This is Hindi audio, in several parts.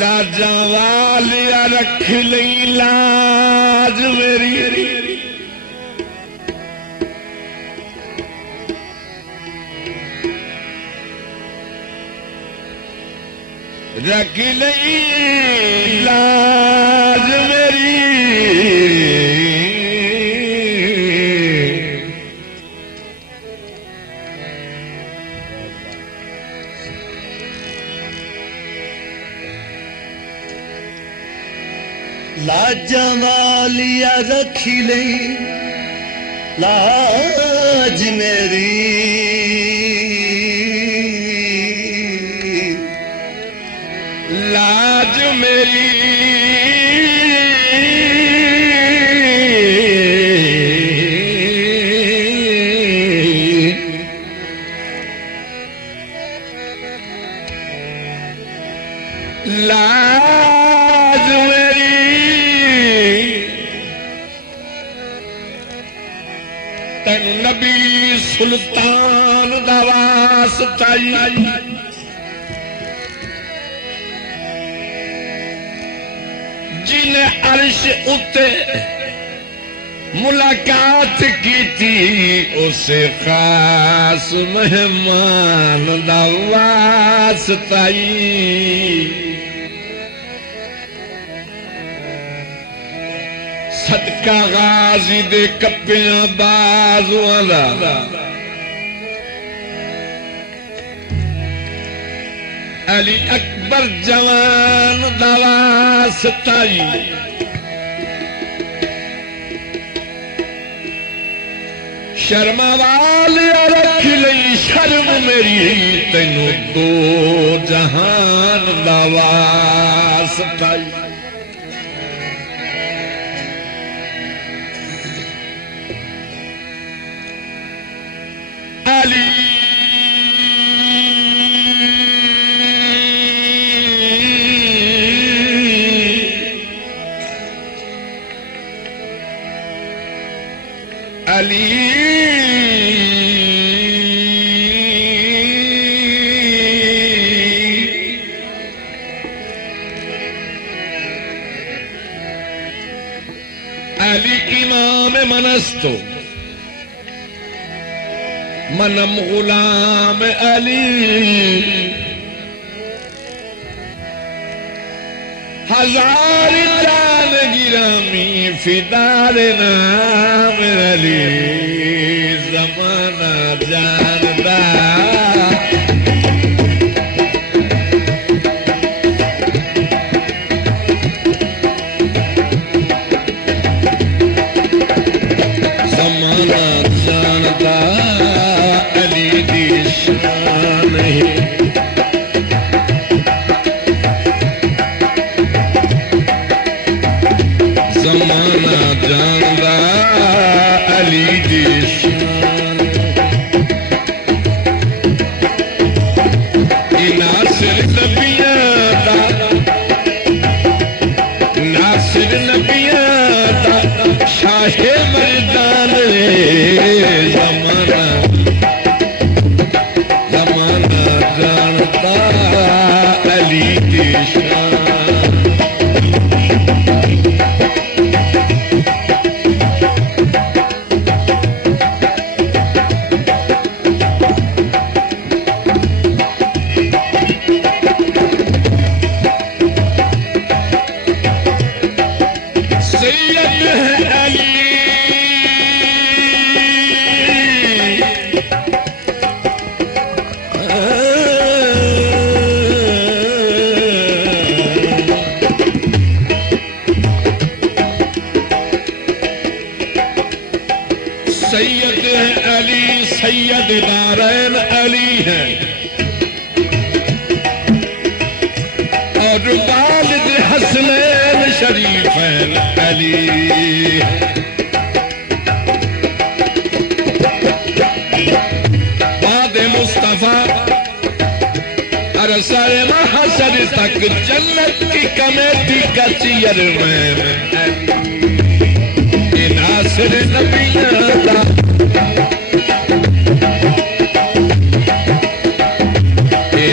लाजा वालिया रख लई लाज मेरी रख लई लाज मेरी लाजा वालिया रखी लई लाज मेरी लाज मेरी लाज मेरी तेन नबी सुल्तान दा वास्ता जिन्हें अर्श उते मुलाकात की थी उसे खास मेहमान दा वास्ता सदका गाजी दे कप्पियां बाजुआं दा अली अकबर जवान दा वास्ता शर्मा वालिया रख लई शर्म मेरी तेनू दो जहान दा वास्ता अली अली अली इमाम मनस्तो मनम गुलाम अली हजार जाने गिरामी फिदार नाम अली जमाना जानदा जमाना जानदा अली दी शान है जमाना जानदा अली दी शान नासिर नबियां दा नासिर नबियां दा शाहे मर्दान जमाना जमाना जानदा अली दी शान सैयद है अली सैयद नारायण अली है और वालिद हसनैन शरीफैन अली बाद मुस्तफा अरसर महशर तक जन्नत की कमेटी का चेयरमैन अली नासिर नबियां दा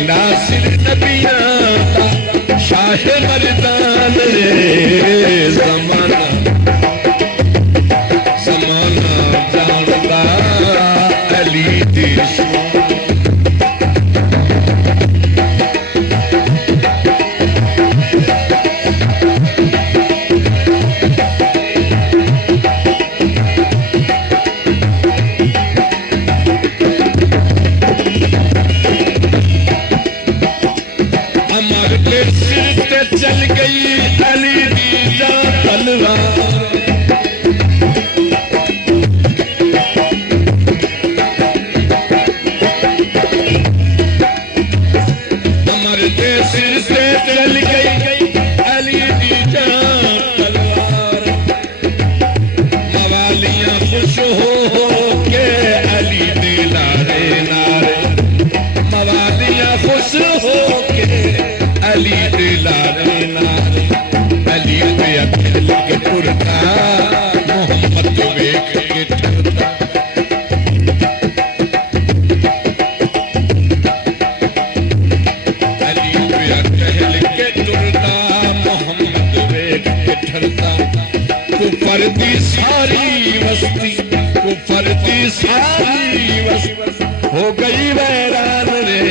नासिर नबियां दा शाहे मर्दान जमाना जमाना जानदा अली दी शान चल गई अली दी जान तलवार अमर के सिर से चल गई अली दी जान तलवार मवालियां खुश हो के अली दे नारे नारे मवालियां खुश हो के अली दे लारे नारे अली पे अखिल के पुरता मोहम्मद को वेख के ठरता अली पे अखिल के टुरता मोहम्मद वेख के ठरता कुफर दी सारी वस्ती कुफर दी सारी वस्ती हो गई वैरान रे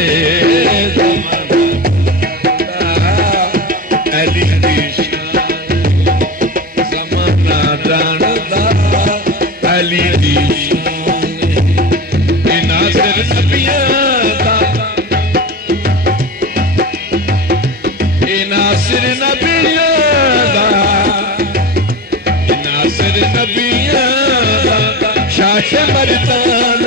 अली दी शान जमाना जानदा अली दी शान नासिर नबियां दा नासिर नबियां दा नासिर नबियां दा शाहे मर्दान